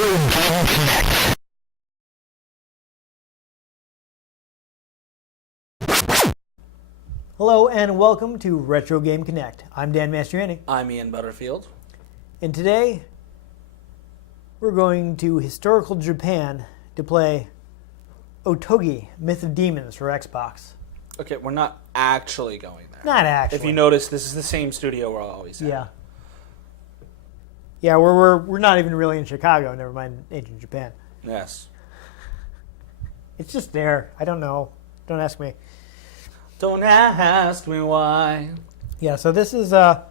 Game Connect. Hello and welcome to Retro Game Connect. I'm Dan Mastriani. I'm Ian Butterfield. And today we're going to historical Japan to play Otogi, Myth of Demons for Xbox. Okay, we're not actually going there. Not actually. If you notice, this is the same studio we're always at. Yeah. Yeah, we're not even really in Chicago, never mind ancient Japan. Yes. It's just there. I don't know. Don't ask me. Don't ask me why. Yeah, so this is, I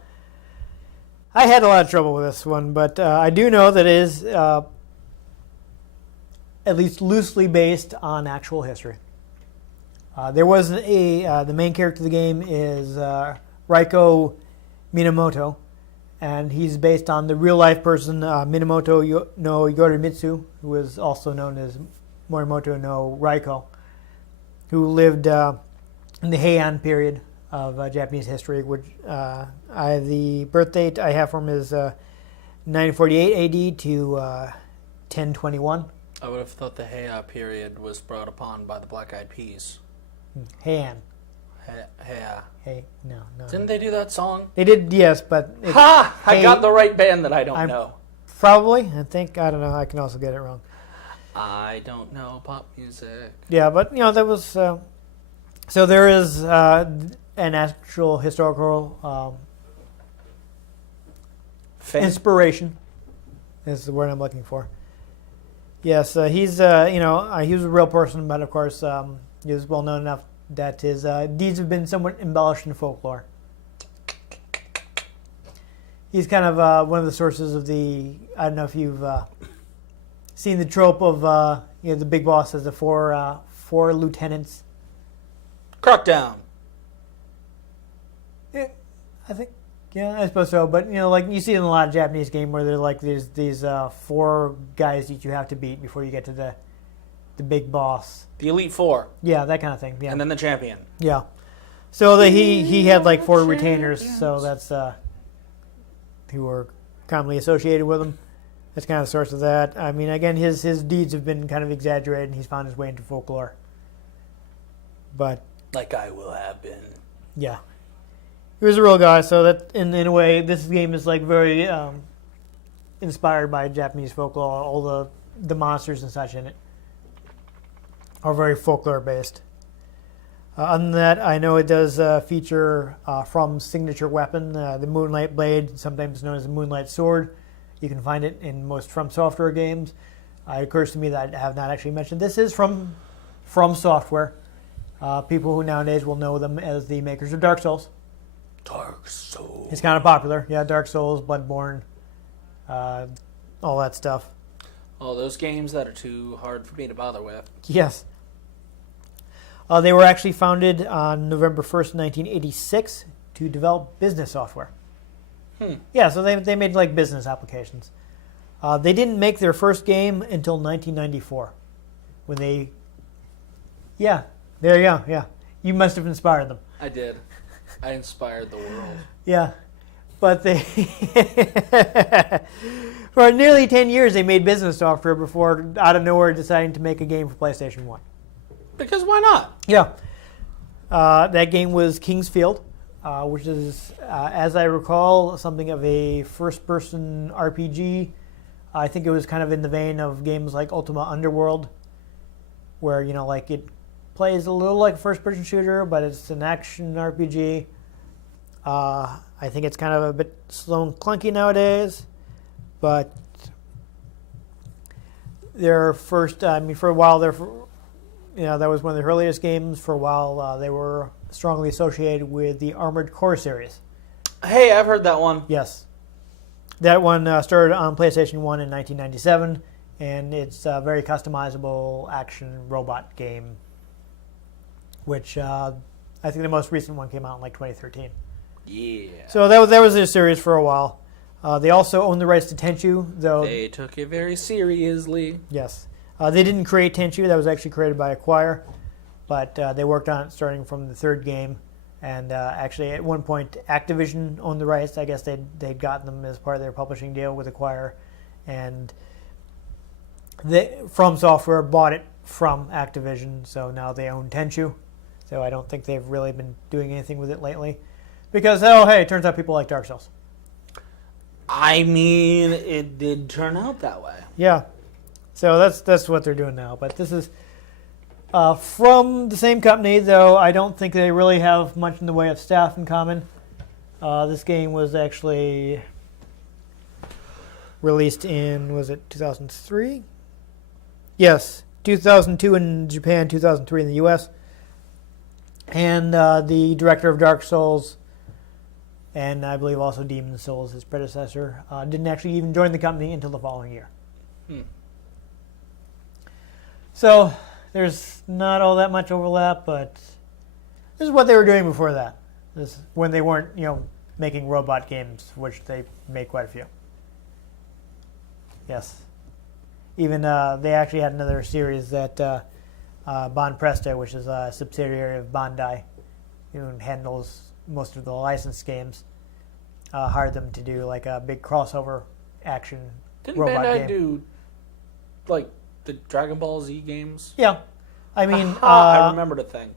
had a lot of trouble with this one, but I do know that it is at least loosely based on actual history. There was the main character of the game is Raiko Minamoto, and he's based on the real-life person Minamoto no Yorimitsu, who is also known as Morimoto no Raiko, who lived in the Heian period of Japanese history, which the birth date I have from is 948 AD to 1021. I would have thought the Heya period was brought upon by the Black Eyed Peas. Heian. Heya. Hey, no. Didn't they do that song? They did, yes, but... Ha! I got the right band that I don't know. Probably. I don't know. I can also get it wrong. I don't know pop music. Yeah, but, that was... So there is an actual historical inspiration, is the word I'm looking for. Yes, he's he was a real person, but of course he was well known enough that his deeds have been somewhat embellished in folklore. He's kind of one of the sources of the. I don't know if you've seen the trope of the big boss has the four lieutenants. Crackdown. Yeah, I think. Yeah, I suppose so. But like you see it in a lot of Japanese games where there's these four guys that you have to beat before you get to the big boss. The Elite Four. Yeah, that kind of thing. Yeah. And then the champion. Yeah. So he had like four retainers, so that's who were commonly associated with him. That's kind of the source of that. I mean, again, his deeds have been kind of exaggerated, and he's found his way into folklore. But like I will have been. Yeah. He was a real guy, so that in a way, this game is like very inspired by Japanese folklore. All the monsters and such in it are very folklore based. Other than that, I know it does feature from signature weapon, the Moonlight Blade, sometimes known as the Moonlight Sword. You can find it in most From Software games. It occurs to me that I have not actually mentioned this is from Software. People who nowadays will know them as the makers of Dark Souls. Dark Souls. It's kind of popular. Yeah, Dark Souls, Bloodborne, all that stuff. All those games that are too hard for me to bother with. Yes. They were actually founded on November 1st, 1986 to develop business software. Yeah, so they made like business applications. They didn't make their first game until 1994 when they... Yeah. There you go, yeah. You must have inspired them. I did. I inspired the world. Yeah. But they... For nearly 10 years, they made business software before, out of nowhere, deciding to make a game for PlayStation 1. Because why not? Yeah. That game was King's Field, which is, as I recall, something of a first-person RPG. I think it was kind of in the vein of games like Ultima Underworld, where, like it plays a little like a first-person shooter, but it's an action RPG. I think it's kind of a bit slow and clunky nowadays, but their first, for a while, that was one of the earliest games. For a while, they were strongly associated with the Armored Core series. Hey, I've heard that one. Yes. That one started on PlayStation 1 in 1997, and it's a very customizable action robot game, which I think the most recent one came out in like 2013. Yeah. So that was their series for a while. They also own the rights to Tenchu, though. They took it very seriously. Yes. They didn't create Tenchu. That was actually created by Acquire. But they worked on it starting from the third game. And actually, at one point, Activision owned the rights. I guess they'd gotten them as part of their publishing deal with Acquire. And From Software bought it from Activision, so now they own Tenchu. So I don't think they've really been doing anything with it lately. Because, oh, hey, it turns out people like Dark Souls. I mean, it did turn out that way. Yeah. So that's what they're doing now. But this is from the same company, though I don't think they really have much in the way of staff in common. This game was actually released in, was it 2003? Yes, 2002 in Japan, 2003 in the US. And the director of Dark Souls, and I believe also Demon's Souls, his predecessor, didn't actually even join the company until the following year. So there's not all that much overlap, but this is what they were doing before that. This is when they weren't, making robot games, which they made quite a few. Yes. Even they actually had another series that Bon Presto, which is a subsidiary of Bandai, who handles most of the licensed games, hired them to do like a big crossover action Didn't robot Bandai game. do, like, the Dragon Ball Z games? Yeah. I mean, I remember the thing.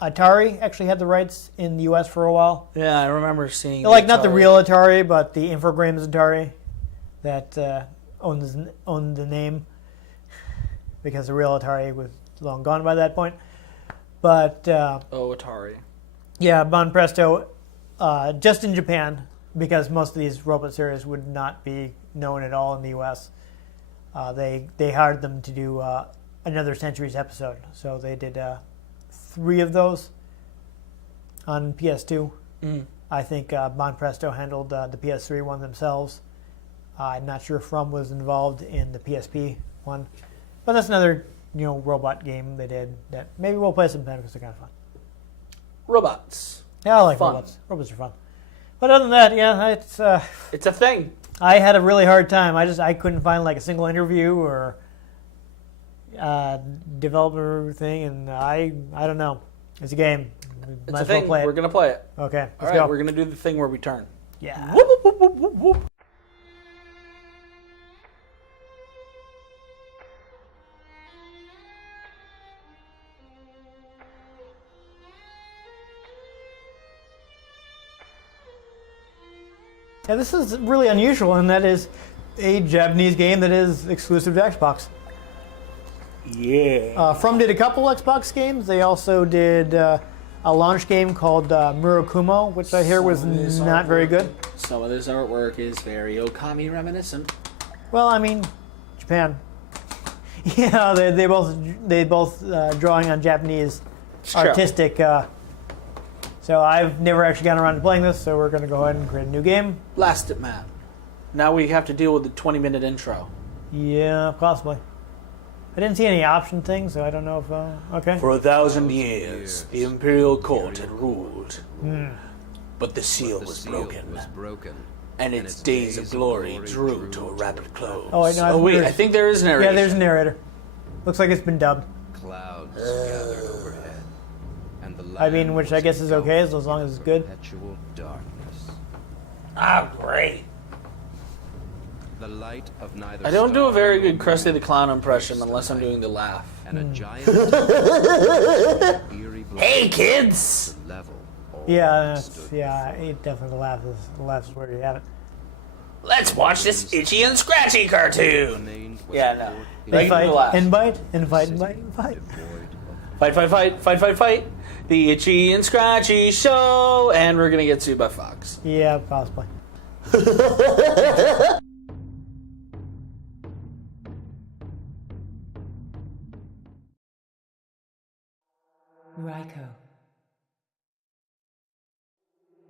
Atari actually had the rights in the U.S. for a while. Yeah, I remember seeing Like, not the real Atari, but the Infogrames Atari that owned the name, because the real Atari was long gone by that point. But Atari. yeah, Bon Presto, just in Japan, because most of these robot series would not be known at all in the U.S. They hired them to do another Centuries episode, so they did 3 of those on PS2. I think Bon Presto handled the PS3 one themselves. I'm not sure From was involved in the PSP one, but that's another robot game they did that maybe we'll play sometime because they're kind of fun. Robots. Yeah, I like Fun. robots. Robots are fun. But other than that, yeah, It's a thing. I had a really hard time. I couldn't find like a single interview or developer thing, and I don't know. It's a game. It's Might a as well thing. play it. We're going to play it. Okay, All let's right, go. we're going to do the thing where we turn. Yeah. Whoop, whoop, whoop, whoop, whoop. Yeah, this is really unusual, and that is a Japanese game that is exclusive to Xbox. Yeah. From did a couple Xbox games. They also did a launch game called Murakumo, which I hear was not very good. Some of this artwork is very Okami reminiscent. Well, I mean, Japan. Yeah, they both drawing on Japanese Sure. artistic. So I've never actually gotten around to playing this, so we're going to go ahead and create a new game. Blast it, man. Now we have to deal with the 20-minute intro. Yeah, possibly. I didn't see any option things, so I don't know if... okay. For 1,000 years, the imperial court had ruled. But the seal was broken, and its days of glory drew to a rapid close. Oh, wait, no, I think there is narration. Yeah, there's a narrator. Looks like it's been dubbed. Clouds gathered overhead, and the I mean, which I guess is okay, as long as it's good. perpetual darkness. Ah, great. The light of neither I don't do a star very nor good Krusty the moon Clown impression pierced the unless I'm night, doing the laugh. and a giant eerie Hey, black kids! level Yeah, stood it definitely the laugh is where you have it. Let's watch this itchy and scratchy the cartoon. main was Yeah, a no. court Like, And fight, laugh. and bite, and fight, and bite, and fight. devoid of Fight, fight, fight, fight, fight, fight. The itchy and scratchy show, and we're gonna get sued by Fox. Yeah, possibly. Raiko.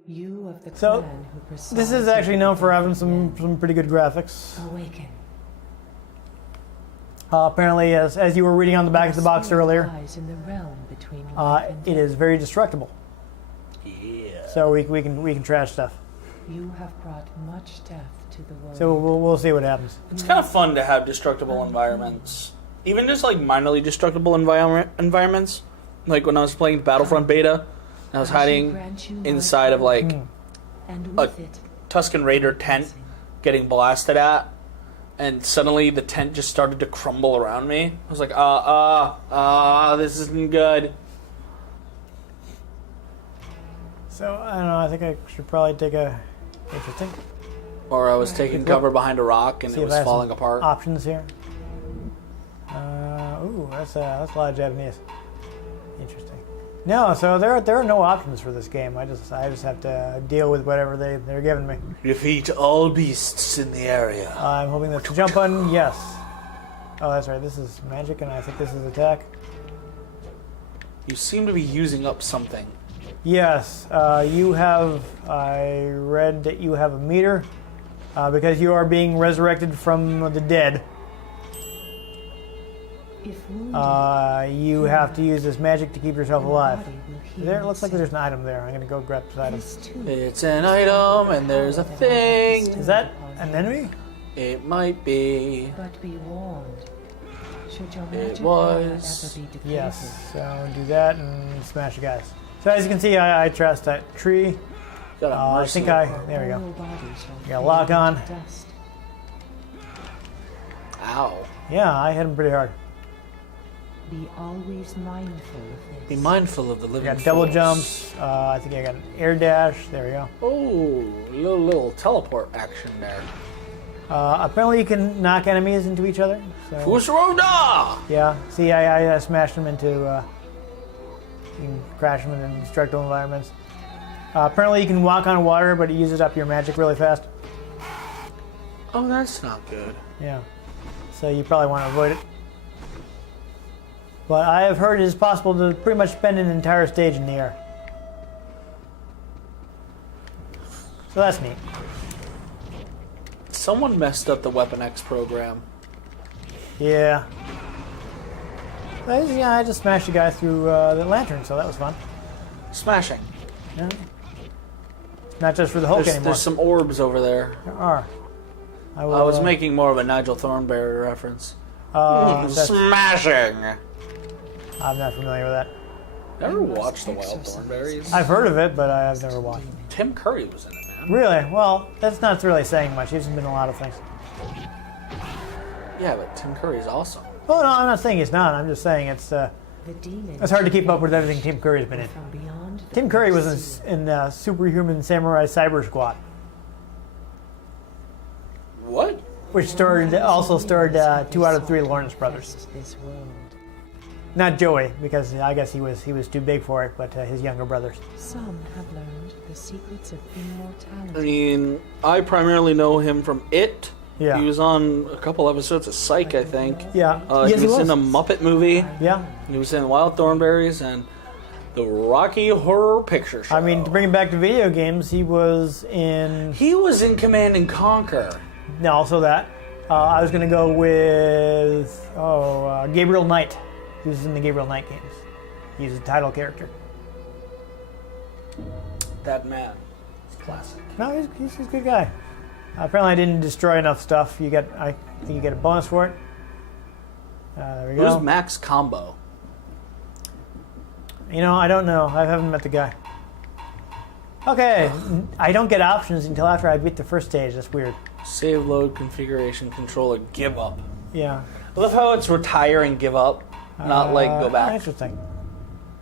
You of the So, clan who presides This is actually known for having some pretty good graphics. awaken. Apparently, as you were reading on the back of the box Spirit earlier, lies in the realm between life and it death. is very destructible. Yeah. So we can trash stuff. You have brought much death to the world. So we'll see what happens. It's kind of fun to have destructible environments. Even just like minorly destructible environments. Like when I was playing Battlefront beta, I was hiding inside of like and a with it, Tusken Raider tent getting blasted at. and suddenly the tent just started to crumble around me. I was like, this isn't good. So, I don't know, I think I should probably take a... Interesting. Or I was taking cover behind a rock and See it if I was have falling some apart. options here. Ooh, that's a lot of Japanese. Interesting. No, so there are no options for this game. I just have to deal with whatever they're giving me. Defeat all beasts in the area. I'm hoping that's the jump button. Yes. Oh, that's right. This is magic, and I think this is attack. You seem to be using up something. Yes. You have... I read that you have a meter because you are being resurrected from the dead. If wounded, You have to use this magic to keep yourself your alive. body will heal There, it looks like itself. there's an item there. I'm going to go grab this item. This too It's an item and there's a thing. Is that an enemy? It might be. But be warned. Should your It magic was. power ever be depleted, Yes. So do that and smash the guys. So as you can see, I trust that tree. Got a I mercy. think There we all go. your body shall Got a fade lock into on. dust. Ow. Yeah, I hit him pretty hard. Be always mindful of this. Be mindful of the I living got double force. jumps. I think I got an air dash. There we go. Oh, little teleport action there. Apparently you can knock enemies into each other. So Fusroda! yeah. See, I smashed them into... you can crash them in indestructible environments. Apparently you can walk on water, but it uses up your magic really fast. Oh, that's not good. Yeah. So you probably want to avoid it. But I have heard it is possible to pretty much spend an entire stage in the air. So that's neat. Someone messed up the Weapon X program. Yeah. I just smashed a guy through the lantern, so that was fun. Smashing. Yeah. Not just for the Hulk anymore. There's some orbs over there. There are. I was making more of a Nigel Thornberry reference. that's- Smashing! I'm not familiar with that. Never watched the Wild Thornberries. I've heard of it, but I've never watched it. Tim Curry was in it, man. Really? Well, that's not really saying much. He's been in a lot of things. Yeah, but Tim Curry's awesome. Oh, no, I'm not saying he's not. I'm just saying it's hard to keep up with everything Tim Curry's been in. From beyond the Tim Curry was sea. in Superhuman Samurai Cyber Squad, What? which also starred 2 out of 3 Lawrence brothers. This world. Not Joey, because I guess he was too big for it, but his younger brothers. Some have learned the secrets of I immortality. mean, I primarily know him from It. Yeah. He was on a couple episodes of Psych, I think. Yeah. He was in a Muppet movie. Yeah. He was in Wild Thornberries and the Rocky Horror Picture Show. I mean, to bring it back to video games, he was in... he was in Command and Conquer. No, also that. I was going to go with... Gabriel Knight. He was in the Gabriel Knight games. He's a title character. That man. Classic. No, he's a good guy. Apparently I didn't destroy enough stuff. I think you get a bonus for it. There we go. Who's Max Combo? You know, I don't know. I haven't met the guy. Okay, I don't get options until after I beat the first stage. That's weird. Save, load, configuration, controller, give up. Yeah. I love how it's retire and give up, not like go back. Interesting.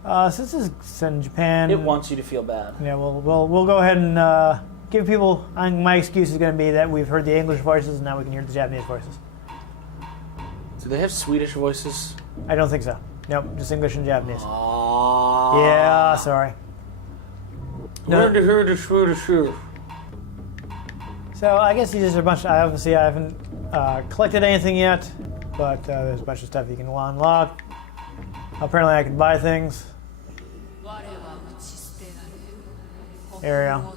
Since this is in Japan, It wants you to feel bad. yeah, we'll go ahead and give people. My excuse is going to be that we've heard the English voices, and now we can hear the Japanese voices. Do they have Swedish voices? I don't think so. Nope, just English and Japanese. Aww. Yeah, sorry. So I guess there's a bunch. I haven't collected anything yet, but there's a bunch of stuff you can unlock. Apparently, I can buy things. There we go.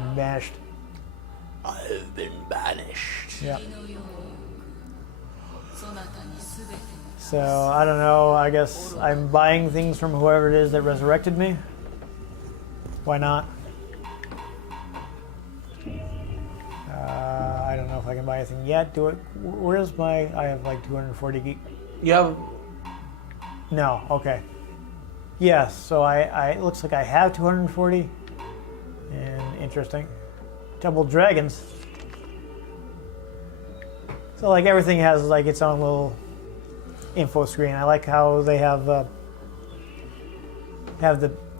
I'm banished. I've been banished. Yeah. So I don't know. I guess I'm buying things from whoever it is that resurrected me. Why not? I don't know if I can buy anything yet. Do it. Where's my? I have like 240 gig. You have No. Okay. Yes. So it looks like I have 240. And interesting. Double dragons. So like everything has like its own little info screen. I like how they have the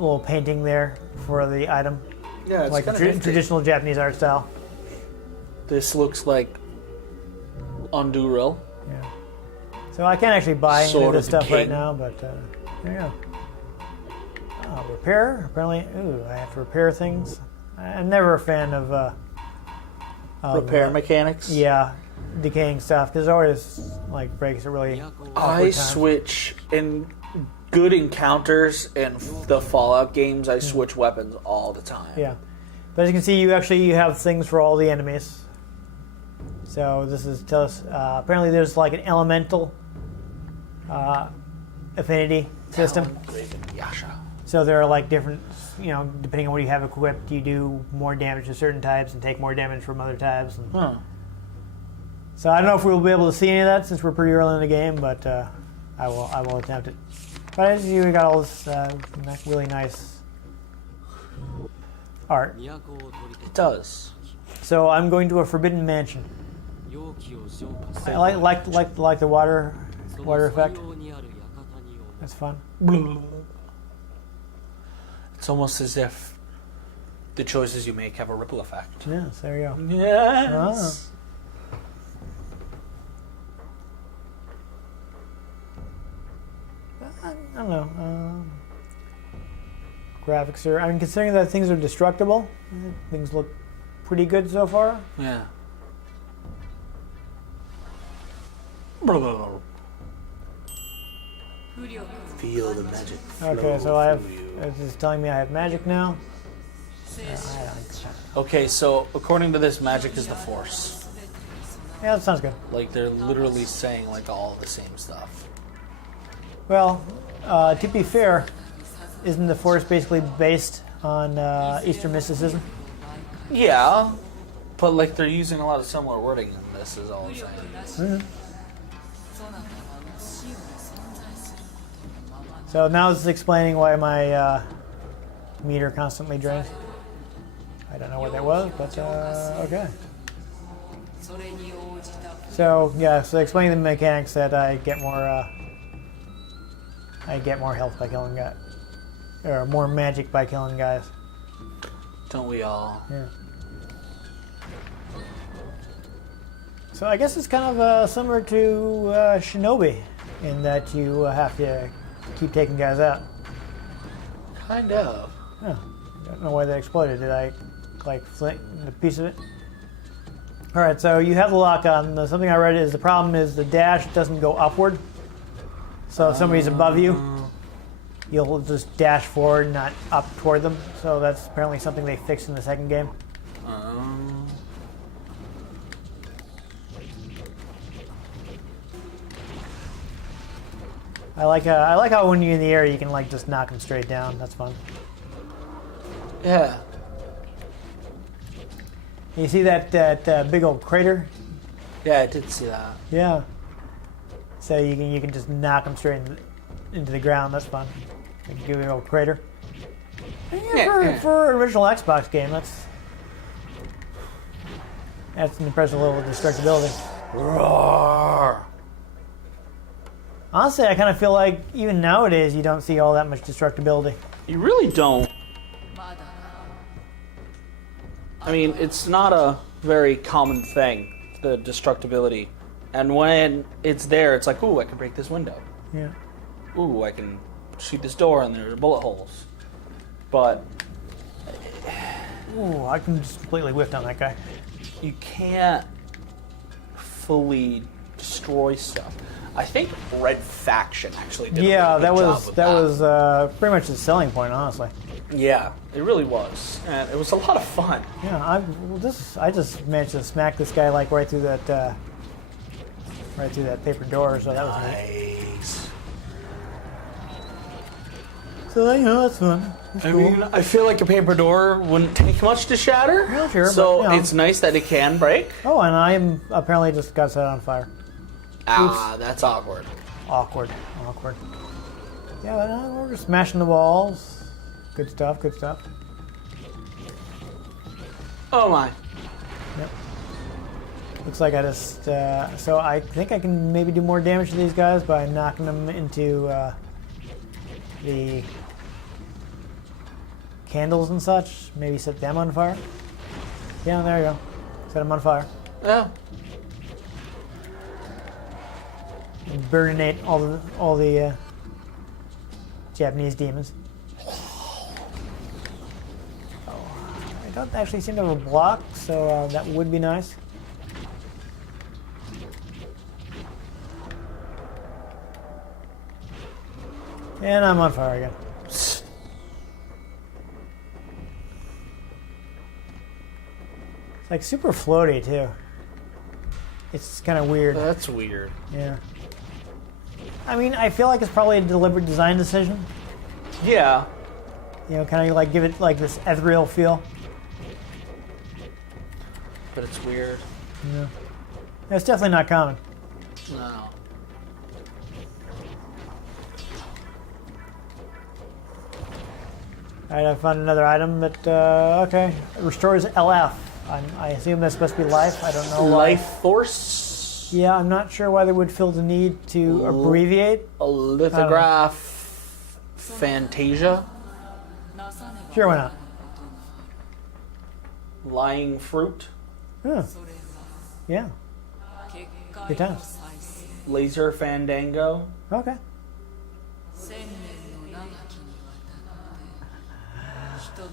little painting there for the item, Yeah, it's like kind of traditional Japanese art style. This looks like Unduril. Yeah. So I can't actually buy any of Sword this of the stuff right King. now, but there you go. Repair. Apparently, I have to repair things. I'm never a fan of Repair mechanics. Yeah, decaying stuff because it always like breaks it really. I awkward times. switch in good encounters in the Fallout games. I switch weapons all the time. Yeah, but as you can see, you have things for all the enemies. So this is tell us. Apparently, there's like an elemental affinity system. Yasha. So there are like different, depending on what you have equipped, you do more damage to certain types and take more damage from other types. And Huh. so I don't know if we'll be able to see any of that since we're pretty early in the game, but I will attempt it. But as you got all this really nice art. It does. So I'm going to a forbidden mansion. I like the water effect. That's fun. It's almost as if the choices you make have a ripple effect. Yes, there you go. Yes. I don't know. Graphics are. I'm considering that things are destructible. Things look pretty good so far. Yeah. Feel the magic. Okay, so I have. It's just telling me I have magic now. Okay, so according to this, magic is the force. Yeah, that sounds good. Like they're literally saying like all the same stuff. Well, to be fair, isn't the Force basically based on Eastern mysticism? Yeah, but like they're using a lot of similar wording in this. Is all I'm saying. Mm-hmm. So now it's explaining why my meter constantly drains. I don't know what that was, but okay. So yeah, so explaining the mechanics that I get more health by killing guys, or more magic by killing guys. Don't we all? Yeah. So I guess it's kind of similar to Shinobi in that you have to keep taking guys out. Kind of. Yeah. I don't know why they exploded. Did I like flick a piece of it? All right. So you have the lock on. Something I read is the problem is the dash doesn't go upward. So if somebody's above you, you'll just dash forward, not up toward them. So that's apparently something they fixed in the second game. I like how when you're in the air you can like just knock them straight down. That's fun. Yeah. You see that big old crater? Yeah, I did see that. Yeah. So you can just knock them straight into the ground. That's fun. You can give you a little crater. Yeah, for an original Xbox game, that's an impressive level of destructibility. Roar. Honestly, I kind of feel like even nowadays you don't see all that much destructibility. You really don't. I mean, it's not a very common thing, the destructibility. And when it's there, it's like, ooh, I can break this window. Yeah. Ooh, I can shoot this door and there are bullet holes. But Ooh, I can just completely whiff down that guy. you can't fully destroy stuff. I think Red Faction actually did a really Yeah, good that job was with that was pretty much the selling point, honestly. Yeah, it really was, and it was a lot of fun. Yeah, I just managed to smack this guy like right through that paper door, so that was neat. Nice. So that's fun. That's I cool. mean, I feel like a paper door wouldn't take much to shatter. Well, sure, so but, it's nice that it can break. Oh, and I am apparently just got set on fire. Ah, that's awkward. Awkward. Yeah, but, we're just smashing the walls. Good stuff. Oh my. Yep. Looks like I just... so I think I can maybe do more damage to these guys by knocking them into the candles and such. Maybe set them on fire. Yeah, there you go. Set them on fire. Yeah. And burninate all the Japanese demons. I don't actually seem to have a block, so that would be nice. And I'm on fire again. It's like super floaty too. It's kind of weird. That's weird. Yeah. I mean, I feel like it's probably a deliberate design decision. Yeah. You know, kind of like give it like this ethereal feel. But it's weird. Yeah. It's definitely not common. No. Alright, I found another item, but okay. It restores LF. I assume that's supposed to be life. I don't know why. Life force. Yeah, I'm not sure why they would feel the need to abbreviate. A lithograph. Fantasia. Sure, why not? Lying fruit. Huh. Yeah. Good times. Laser fandango. Okay.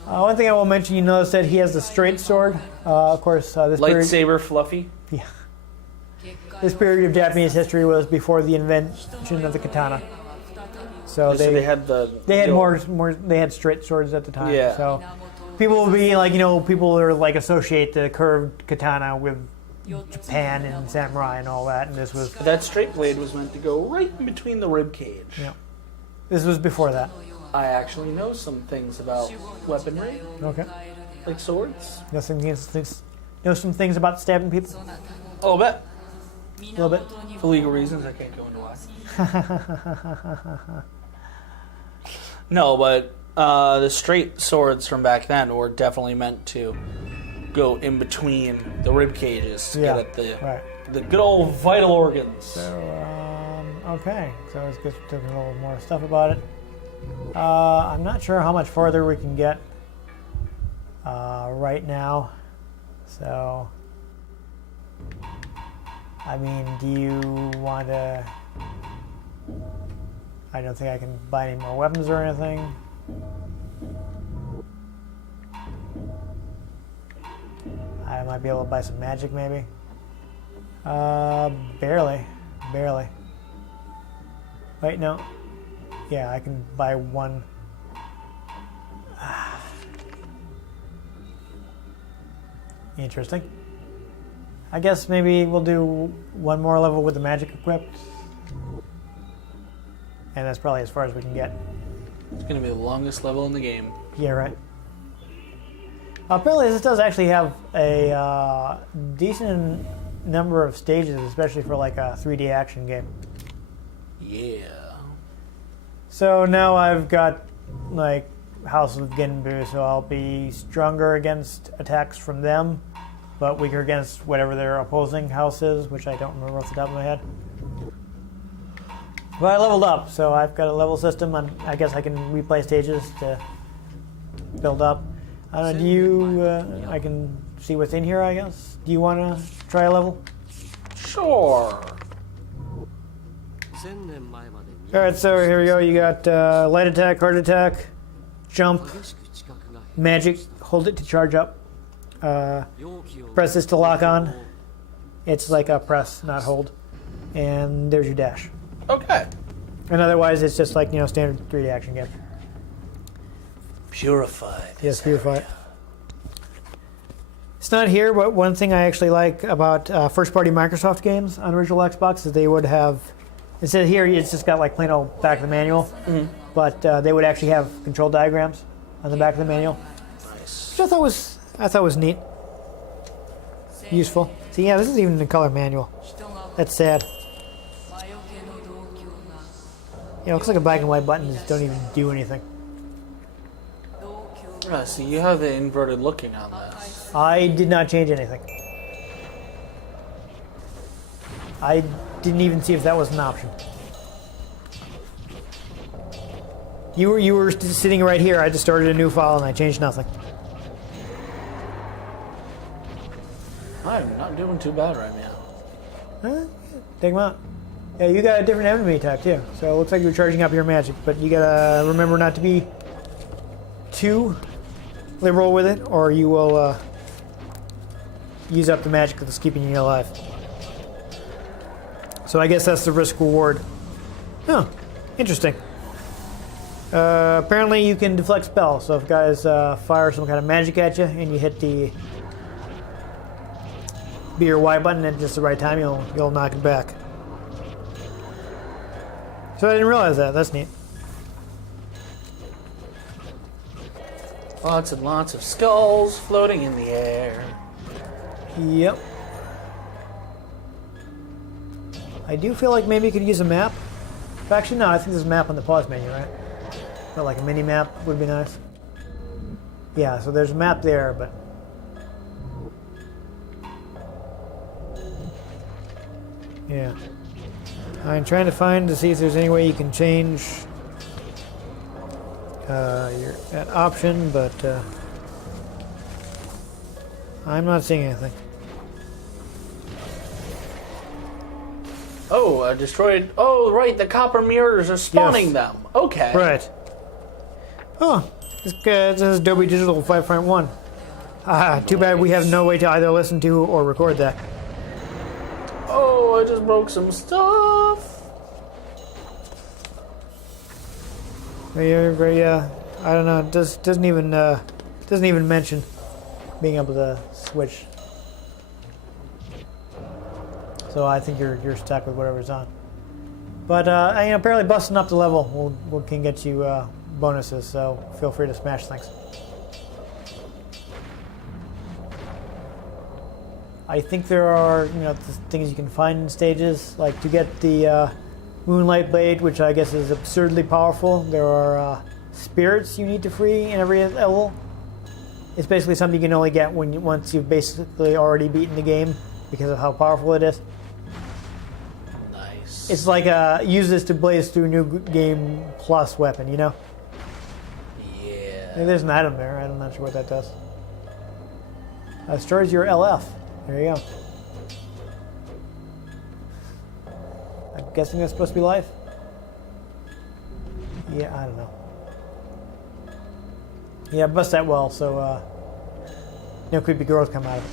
One thing I will mention, you notice that he has the straight sword. Of course, this period, Lightsaber fluffy. yeah. This period of Japanese history was before the invention of the katana. So They had the. they had more they had straight swords at the time. Yeah. So people will be like, people are like associate the curved katana with Japan and samurai and all that, and this was That straight blade was meant to go right in between the rib cage. yeah. This was before that. I actually know some things about weaponry, Okay. like swords. Know some things about stabbing people? A little bit. A little bit. For legal reasons, I can't go into why. No, but the straight swords from back then were definitely meant to go in between the rib cages to Yeah, get at right. the good old vital organs. So, okay. So let's get to a little more stuff about it. I'm not sure how much farther we can get right now. So, I mean, do you want to... I don't think I can buy any more weapons or anything. I might be able to buy some magic, maybe. Barely. Wait, no. Yeah, I can buy one. Interesting. I guess maybe we'll do one more level with the magic equipped. And that's probably as far as we can get. It's going to be the longest level in the game. Yeah, right. Apparently this does actually have a decent number of stages, especially for like a 3D action game. Yeah. So now I've got like House of Genbu, so I'll be stronger against attacks from them, but weaker against whatever their opposing house is, which I don't remember off the top of my head. But I leveled up, so I've got a level system, and I guess I can replay stages to build up. I don't know, do you, I can see what's in here, I guess. Do you want to try a level? Sure. Alright, so here we go. You got light attack, heart attack, jump, magic, hold it to charge up. Press this to lock on. It's like a press, not hold. And there's your dash. Okay. And otherwise, it's just like, standard 3D action game. Purified. Yes, purified. It's not here, but one thing I actually like about first-party Microsoft games on original Xbox is they would have, instead of here, it's just got like plain old back of the manual, but they would actually have control diagrams on the back of the manual, Nice. which I thought was neat, useful. See, yeah, this is even the color manual. That's sad. It looks like a black and white buttons don't even do anything. So you have the inverted looking on this. I did not change anything. I didn't even see if that was an option. You were sitting right here. I just started a new file and I changed nothing. I'm not doing too bad right now. Huh? Take them out. Yeah, you got a different enemy type too. So it looks like you're charging up your magic, but you gotta remember not to be too liberal with it, or you will use up the magic that's keeping you alive. So I guess that's the risk reward. Oh, interesting. Apparently you can deflect spells. So if guys fire some kind of magic at you and you hit the B or Y button at just the right time, you'll knock it back. So I didn't realize that. That's neat. Lots and lots of skulls floating in the air. Yep. I do feel like maybe you could use a map. Actually, no, I think there's a map on the pause menu, right? But like a mini map would be nice. Yeah, so there's a map there, but yeah. I'm trying to find to see if there's any way you can change your that option, but I'm not seeing anything. Oh, destroyed. Oh, right, the copper mirrors are spawning Yes. them. Okay. Right. Oh, this is Adobe Digital 5.1. Too bad we have no way to either listen to or record that. Oh, I just broke some stuff. Yeah, I don't know. It doesn't even mention being able to switch. So I think you're stuck with whatever's on. But apparently busting up the level can get you bonuses. So feel free to smash things. I think there are things you can find in stages, like to get the Moonlight Blade, which I guess is absurdly powerful. There are spirits you need to free in every level. It's basically something you can only get once you've basically already beaten the game because of how powerful it is. Nice. It's like use this to blaze through new game plus weapon, you know? Yeah. There's an item there. I'm not sure what that does. Stores your LF. There you go. I'm guessing that's supposed to be life? Yeah, I don't know. Yeah, bust that well so no creepy girls come out of it.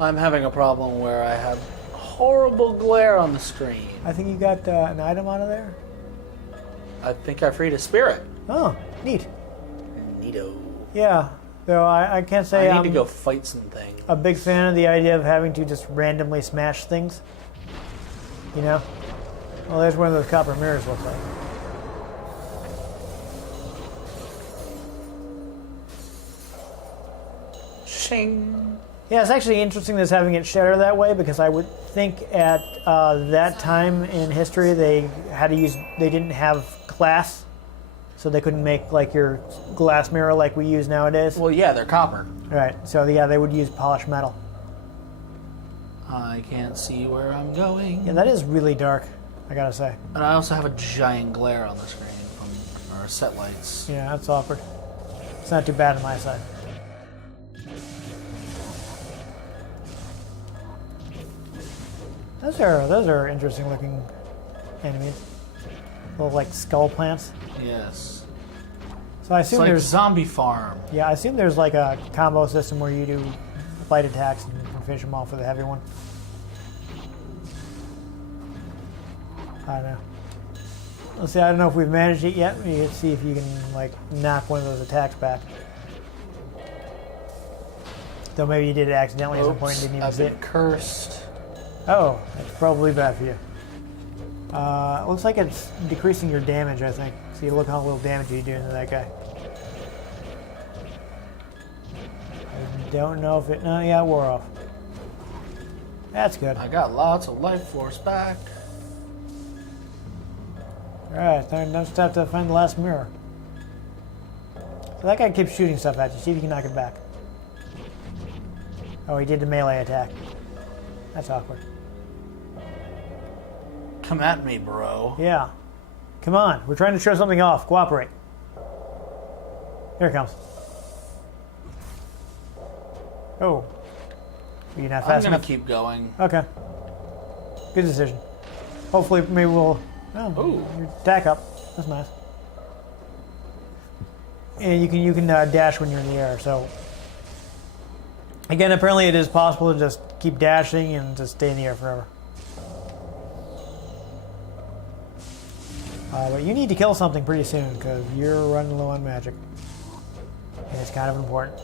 I'm having a problem where I have horrible glare on the screen. I think you got an item out of there? I think I freed a spirit. Oh, neat. Neato. Yeah, though I can't say I I'm need to go fight some things. a big fan of the idea of having to just randomly smash things. You know? Well, there's one of those copper mirrors, looks like. Shing. Yeah, it's actually interesting that's having it shatter that way, because I would think at that time in history they didn't have glass, so they couldn't make like your glass mirror like we use nowadays. Well, yeah, they're copper. Right, so yeah, they would use polished metal. I can't see where I'm going. Yeah, that is really dark, I gotta say. And I also have a giant glare on the screen from our set lights. Yeah, that's awkward. It's not too bad on my side. Those are interesting looking enemies. Little like skull plants. Yes. So I It's assume like there's zombie farm. I assume there's like a combo system where you do light attacks and you can finish them off with a heavy one. I don't know. Let's see. I don't know if we've managed it yet. You can see if you can like knock one of those attacks back. Though maybe you did it accidentally at some point and didn't even I've see been it. cursed. Oh, that's probably bad for you. Looks like it's decreasing your damage, I think. See, look how little damage you do to that guy. I don't know if it... No, yeah, it wore off. That's good. I got lots of life force back. Alright, now stop to find the last mirror. So that guy keeps shooting stuff at you. See if you can knock it back. Oh, he did the melee attack. That's awkward. Come at me, bro. Yeah. Come on. We're trying to show something off. Cooperate. Here it comes. Oh. You're not I'm fast gonna enough? keep going. Okay. Good decision. Hopefully, maybe we'll... Oh, Ooh. your attack up. That's nice. And you can dash when you're in the air, so... Again, apparently it is possible to just keep dashing and just stay in the air forever. But you need to kill something pretty soon, because you're running low on magic. And it's kind of important.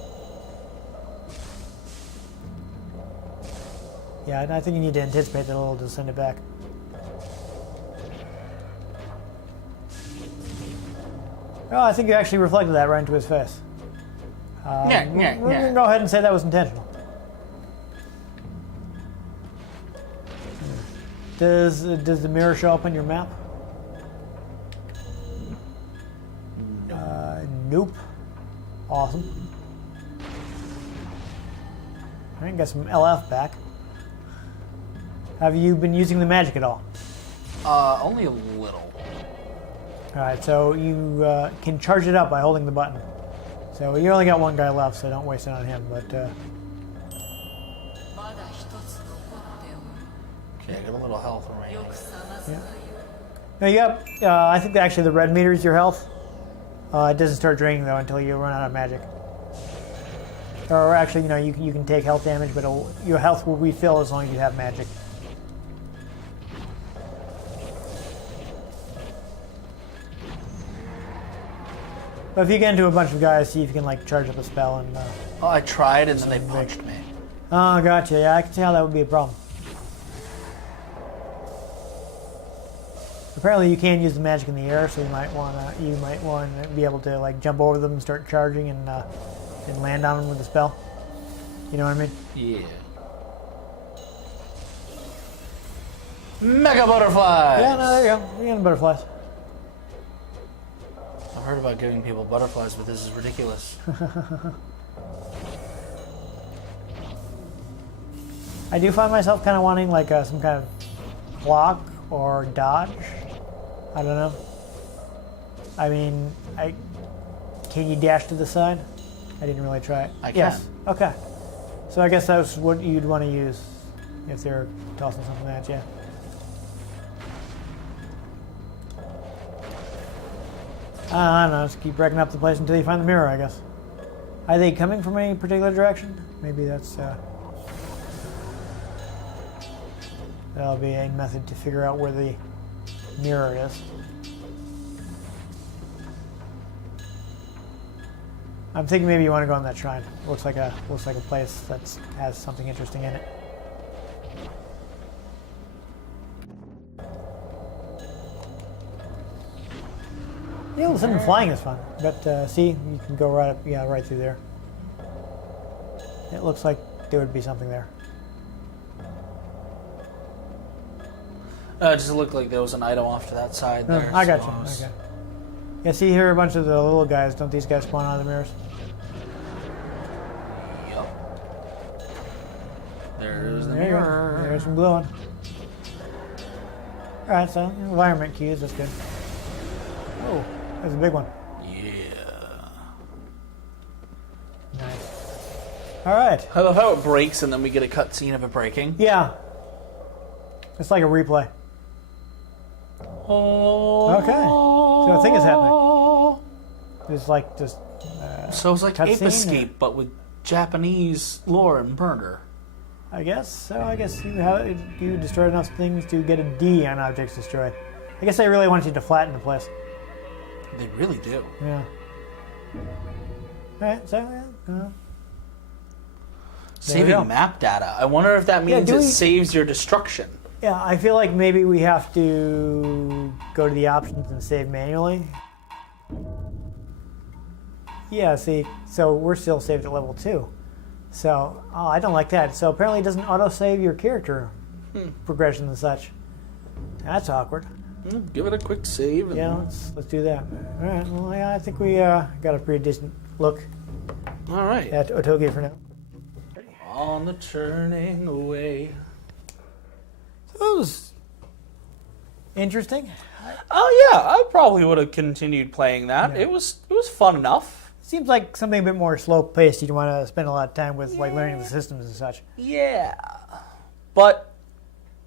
Yeah, I think you need to anticipate that a little to send it back. Oh, I think you actually reflected that right into his face. We're going to go ahead and say that was intentional. Does the mirror show up on your map? Nope. Awesome. I think got some LF back. Have you been using the magic at all? Only a little. Alright, so you can charge it up by holding the button. So you only got one guy left, so don't waste it on him, but... Okay, I got a little health remaining. Yeah. No, you got, I think that actually the red meter is your health. It doesn't start draining, though, until you run out of magic. Or actually, you can take health damage, but your health will refill as long as you have magic. But if you get into a bunch of guys, see if you can charge up a spell and. Oh, I tried and then they punched me. Oh, gotcha. Yeah, I can see how that would be a problem. Apparently, you can use the magic in the air, so you might want to be able to jump over them and start charging and land on them with the spell. You know what I mean? Yeah. Mega butterflies. Yeah, no, there you go. You're getting butterflies. I've heard about giving people butterflies, but this is ridiculous. I do find myself kind of wanting some kind of block or dodge. I don't know. I mean, can you dash to the side? I didn't really try it. I can. Yes. Okay. So I guess that's what you'd want to use if they're tossing something at you. I don't know, just keep wrecking up the place until you find the mirror, I guess. Are they coming from any particular direction? Maybe that's, that'll be a method to figure out where the mirror is. I'm thinking maybe you want to go on that shrine. Looks like a place that has something interesting in it. Yeah, listen, flying is fun, but see, you can go right up, right through there. It looks like there would be something there. It just looked like there was an item off to that side there. I got you. Okay. Yeah, see here, a bunch of the little guys. Don't these guys spawn out of the mirrors? Yup. There's the There you go. mirror. There's some glowing. All right, so environment cues. That's good. Oh, there's a big one. Yeah. Nice. All right. I love how it breaks and then we get a cutscene of it breaking. Yeah. It's like a replay. Oh. Okay. So a thing is happening. It's like just. So it's like cutscene, Ape Escape, but with Japanese lore and murder. I guess so. I guess you destroy enough things to get a D on objects destroyed. I guess they really want you to flatten the place. They really do. Yeah. All right. So yeah. Saving map data. I wonder if that means it saves your destruction. Yeah, I feel like maybe we have to go to the options and save manually. Yeah, see, so we're still saved at level 2. So, I don't like that. So apparently it doesn't auto-save your character progression and such. That's awkward. Give it a quick save. Yeah, let's do that. All right, well, yeah, I think we got a pretty decent look All right. at Otogi for now. On the turning away. That was interesting. Oh yeah, I probably would have continued playing that. Yeah. It was fun enough. Seems like something a bit more slow paced. You want to spend a lot of time with like learning the systems and such. Yeah, but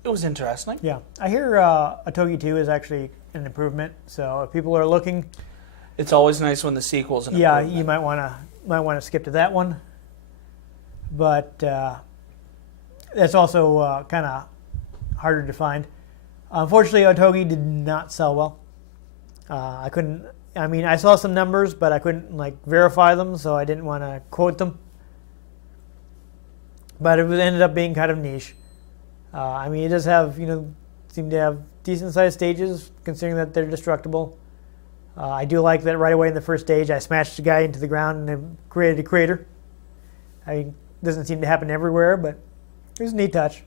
it was interesting. Yeah, I hear Otogi 2 is actually an improvement. So if people are looking, It's always nice when the sequel's an yeah, improvement. you might want to skip to that one. But that's also kind of harder to find. Unfortunately, Otogi did not sell well. I couldn't. I mean, I saw some numbers, but I couldn't like verify them, so I didn't want to quote them. But it ended up being kind of niche. I mean, it does have seem to have decent sized stages, considering that they're destructible. I do like that right away in the first stage, I smashed a guy into the ground and then created a crater. I mean, it doesn't seem to happen everywhere, but it was a neat touch.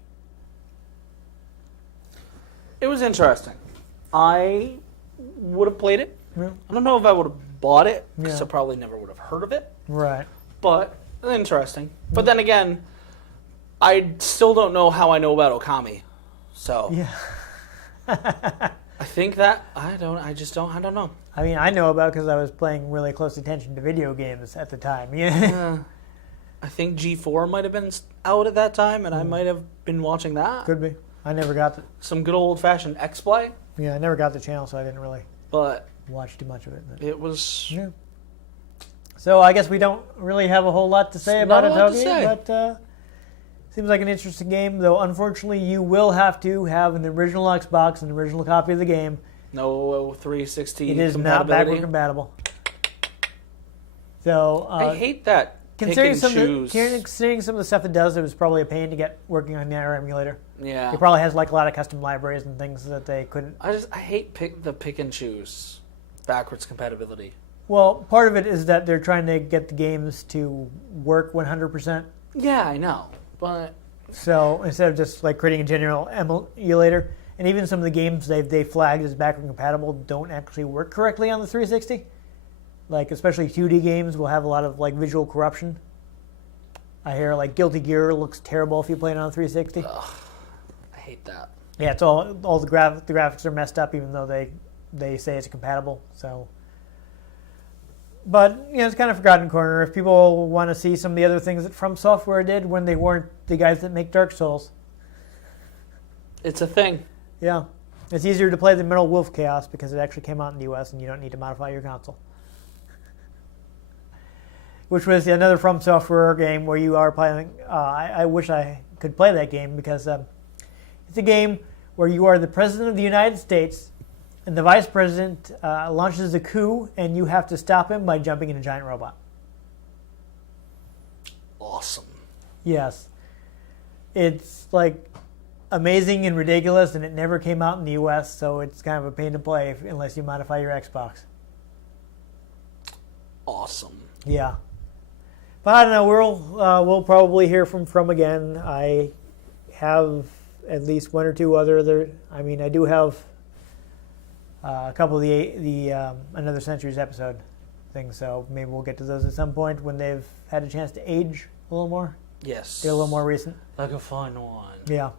It was interesting. I would have played it. Yeah. I don't know if I would have bought it, because Yeah. I probably never would have heard of it. Right. But interesting. But then again, I still don't know how I know about Okami. So Yeah. I think that I don't know. I mean, I know about because I was playing really close attention to video games at the time. Yeah. I think G4 might have been out at that time, and I might have been watching that. Could be. I never got the. Some good old-fashioned X-Play, Yeah, I never got the channel, so I didn't really but watch too much of it. But. it was... Yeah. So I guess we don't really have a whole lot to say about Not a lot to Otogi, say. but seems like an interesting game. Though unfortunately, you will have to have an original Xbox, an original copy of the game. No 360 It is not compatibility. backward compatible. So I hate that considering pick and choose. considering some of the stuff it does, it was probably a pain to get working on our emulator. Yeah. It probably has like a lot of custom libraries and things that they couldn't. I hate the pick and choose backwards compatibility. Well, part of it is that they're trying to get the games to work 100%. Yeah, I know, but So instead of just like creating a general emulator, and even some of the games they flagged as backward compatible don't actually work correctly on the 360. Like especially 2D games will have a lot of like visual corruption. I hear like Guilty Gear looks terrible if you play it on 360. I hate that. Yeah, it's all the graphics are messed up, even though they say it's compatible. So, but it's kind of forgotten corner. If people want to see some of the other things that From Software did when they weren't the guys that make Dark Souls, It's a thing. yeah, it's easier to play the Metal Wolf Chaos because it actually came out in the U.S. and you don't need to modify your console. Which was another From Software game where you are playing. I wish I could play that game because it's a game where you are the president of the United States and the vice president launches a coup and you have to stop him by jumping in a giant robot. Awesome. Yes. It's like amazing and ridiculous, and it never came out in the U.S., so it's kind of a pain to play unless you modify your Xbox. Awesome. Yeah. But I don't know. We'll probably hear from again. I have at least one or two other. I mean, I do have a couple of the Another Century's episode things, so maybe we'll get to those at some point when they've had a chance to age a little more. Yes. Get a little more recent. Like a fun one. Yeah.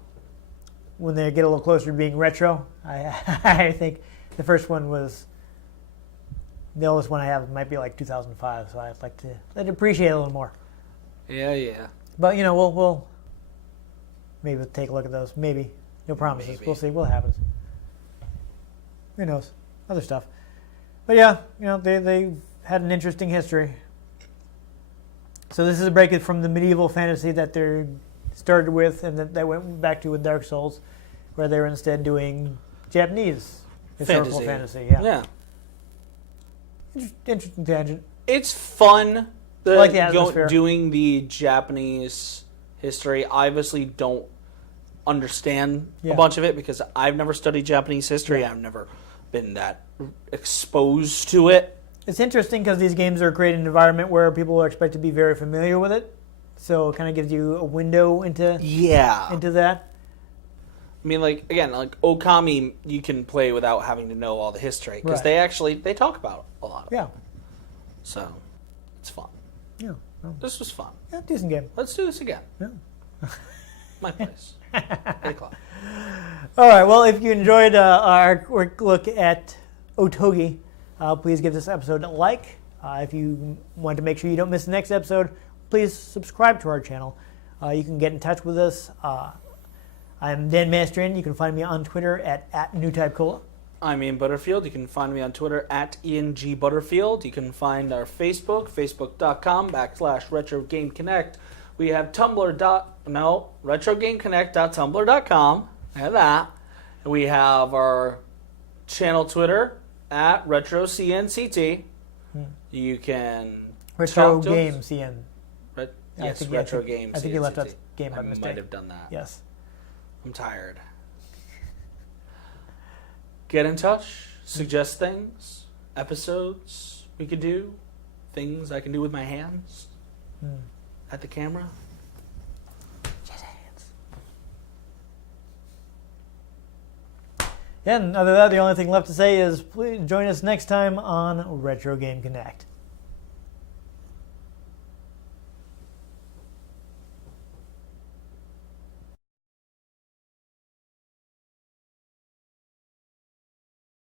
When they get a little closer to being retro, I think the first one was. The oldest one I have might be like 2005, so I'd like to appreciate it a little more. Yeah. But we'll maybe take a look at those. Maybe, no promises. Maybe. We'll see what happens. Who knows? Other stuff. But yeah, they had an interesting history. So this is a break from the medieval fantasy that they started with, and that they went back to with Dark Souls, where they were instead doing Japanese historical fantasy. Yeah. Interesting tangent. It's fun. Like the atmosphere. Doing the Japanese history. I obviously don't understand Yeah. a bunch of it because I've never studied Japanese history. Yeah. I've never been that exposed to it. It's interesting because these games are creating an environment where people are expected to be very familiar with it. So it kind of gives you a window into that. I mean, like Okami, you can play without having to know all the history because Right. they talk about a lot of it. Yeah. So it's fun. Yeah. This was fun. Yeah, decent game. Let's do this again. Yeah. My place. 8 o'clock. All right. Well, if you enjoyed our quick look at Otogi, please give this episode a like. If you want to make sure you don't miss the next episode, please subscribe to our channel. You can get in touch with us. I'm Dan Mastriani. You can find me on Twitter at NewTypeCola. I'm Ian Butterfield. You can find me on Twitter at IanGButterfield. You can find our Facebook, facebook.com/RetroGameConnect. We have RetroGameConnect.tumblr.com. I have that. And we have our channel Twitter at RetroCNCT. You can Retro talk to Game us. CN. Yes, Retro Game. I think you left out CNCT. game by I mistake. might have done that. Yes. I'm tired. Get in touch. Suggest things. Episodes we could do. Things I can do with my hands. At the camera. Just hands. Yeah, and other than that, the only thing left to say is please join us next time on Retro Game Connect.